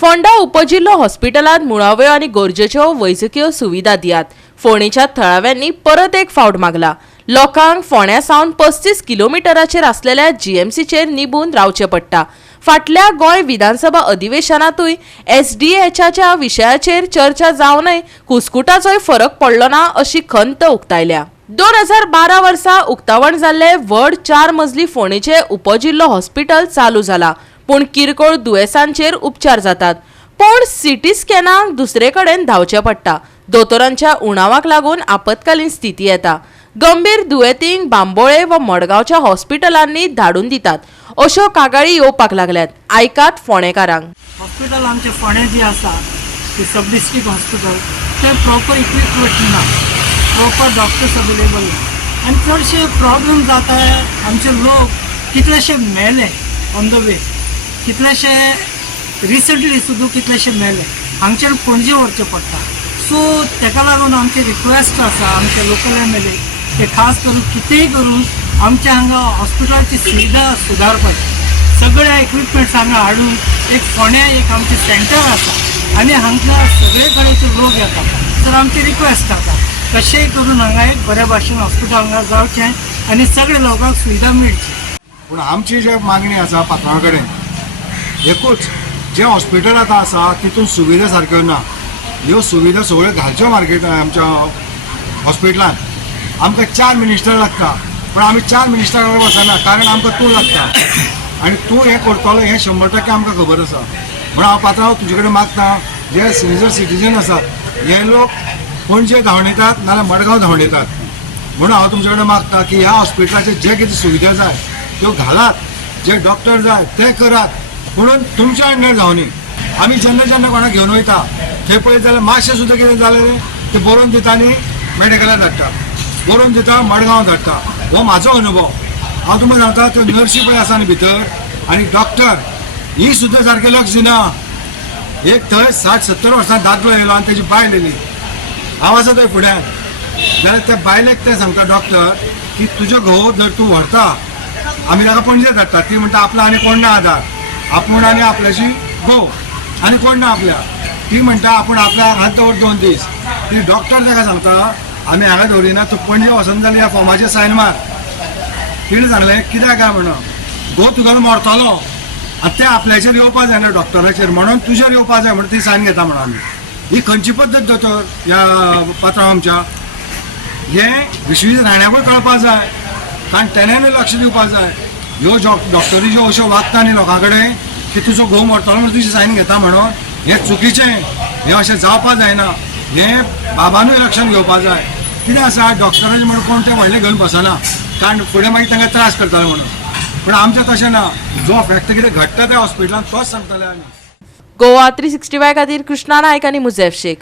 फोंडा उपजिल्लो हॉस्पिटलांत मुळाव्यो आनी गरजेच्यो वैजकीय सुविधा दियात. फोंडेच्या थळाव्यांनी परत एक फावट मागला. लोकांक फोंड्या सावन 35 किलोमिटराचेर आसलेल्या जीएमसीचेर निबून रावचें पडटा. फाटल्या गोंय विधानसभा अधिवेशनातूय एसडीएचच्या विशयाचेर चर्चा जावनय कुस्कुटाचोय फरक पडलो ना अशी खंत उक्तायल्या. 2012 वर्सा उक्तावण जाल्ले व्हड 4 मजली फोंडेचे उपजिल्लो हॉस्पिटल चालू जाला, पूण किरकोळ दुयेंसांचेर उपचार जातात. पूण सीटी स्कॅनाक दुसरे कडेन धांवचें पडटा. दोतोरांच्या उणावाक लागून आपतकालीन स्थिती येता. गंभीर दुयेंतींक बांबोळे व मडगांवच्या हॉस्पिटलांनी धाडून दितात अश्यो कागाळी येवपाक लागल्यात. आयकात फोंडेकारांक. हॉस्पिटल आमचे फोंडे जी आसा ती सब डिस्ट्रिक्ट हॉस्पिटल ते प्रॉपर इक्विपमेंट ना, प्रॉपर डॉक्टर्स अवेलेबल ना आनी चडशे प्रॉब्लेम जाता. आमचे लोक कितलेशे मेले ऑन द वे, कितलेशे रिसंटली सुद्दां कितलेशे मेले. हांगच्यान पणजे व्हरचें पडटा. सो तेका लागून आमचे रिक्वेस्ट आसा आमचे लोकल MLA ते खास करून कितेंय करून आमच्या हांगा हॉस्पिटलाची सुविधा सुदारपाची. सगळे इक्विपमेंट्स हांगा हाडून एक फोंड्या एक आमचे सेंटर आसा आनी हांगा सगळे कडेचे लोक येतात. तर आमची रिक्वेस्ट आसा कशेंय करून हांगा एक बऱ्या भाशेन हॉस्पिटल हांगा जावचें आनी सगळे लोकांक सुविधा मेळची. पूण आमची जी मागणी आसा पात्रांवा कडेन एकूच, जे हॉस्पिटल आतां आसा तितून सुविधा सारक्यो ना. ह्यो सुविधा सगळ्यो घालच्यो मार्केट आमच्या हॉस्पिटलान. आमकां 4 मिनिस्टर लागता, पण आमी 4 मिनिस्टरां वचना, कारण आमकां तूं लागता आनी तूं हें करतलो हें 100% आमकां खबर आसा. म्हणून हांव पात्रांव तुजे कडेन मागता, जे सिनियर सिटीजन आसात हे लोक पणजे धांवून येतात नाल्यार मडगांव धांवून येतात. म्हणून हांव तुमचे कडेन मागता की ह्या हॉस्पिटलाचेर जे कितें सुविधा जाय त्यो घालात, जे डॉक्टर जाय ते करात, म्हणून तुमच्या अंडर जावनी. आमी जेन्ना जेन्ना कोणाक घेवन वयता थंय पळयत जाल्यार मातशें सुद्दां कितें जालें रे ते बरोवन दिता आनी मेडिकलार धाडटा, बरोवन दिता मडगांव धाडटा. हो म्हाजो अनुभव. हांव तुमकां सांगता, त्यो नर्सी पळय आसा न्ही भितर आनी डॉक्टर ही सुद्दां सारकें लक्ष दिना. एक थंय 60-70 वर्सां दादलो येयलो आनी तेजी बायल येयली, हांव आसा थंय फुड्यान, जाल्यार त्या बायलेक ते सांगता डॉक्टर की तुजो घोव जर तूं व्हरता आमी ताका पणजे धाडटा. ती म्हणटा आपलो आनी कोण ना आधार, आपूण आनी आपल्याची घोव आनी कोण ना आपल्या. ती म्हणटा आपूण आपल्या हात दवर 2 दीस. ती डॉक्टर ताका सांगता आमी हांगा दवरिना, तूं पणजे वचून जाल्यार ह्या फॉर्माचेर सायन मार. तिणें सांगलें कित्याक काय म्हणून, घोव तुगेलो मरतलो आनी ते आपल्याचेर येवपा जायना डॉक्टराचेर, म्हणून तुजेर येवपा जाय म्हणून ती सायन घेता म्हणून आमी. ही खंयची पद्दत दोतोर ह्या पात्रांव आमच्या? हें विश्वीत राण्याकूय कळपा जाय, कारण तेणेनूय लक्ष दिवपा जाय. ह्यो डॉक्टरी ज्यो अश्यो वागता न्ही लोकां कडेन की तुजो घोव मरतलो म्हणून तुजी सायन घेता म्हणून, हें चुकीचें. हें अशें जावपा जायना. हें बाबानूय लक्षांत घेवपा जाय. कितें आसा डॉक्टरांचे म्हणून कोण ते व्हडले घेवन बसना, कारण फुडें मागीर तांकां त्रास करताले म्हणून. पूण आमचें तशें ना. जो फॅक्ट कितें घडटा त्या हॉस्पिटलांत तोच सांगतले आमी. गोवा 365 खातीर कृष्णा नायक आनी मुझेफ शेख.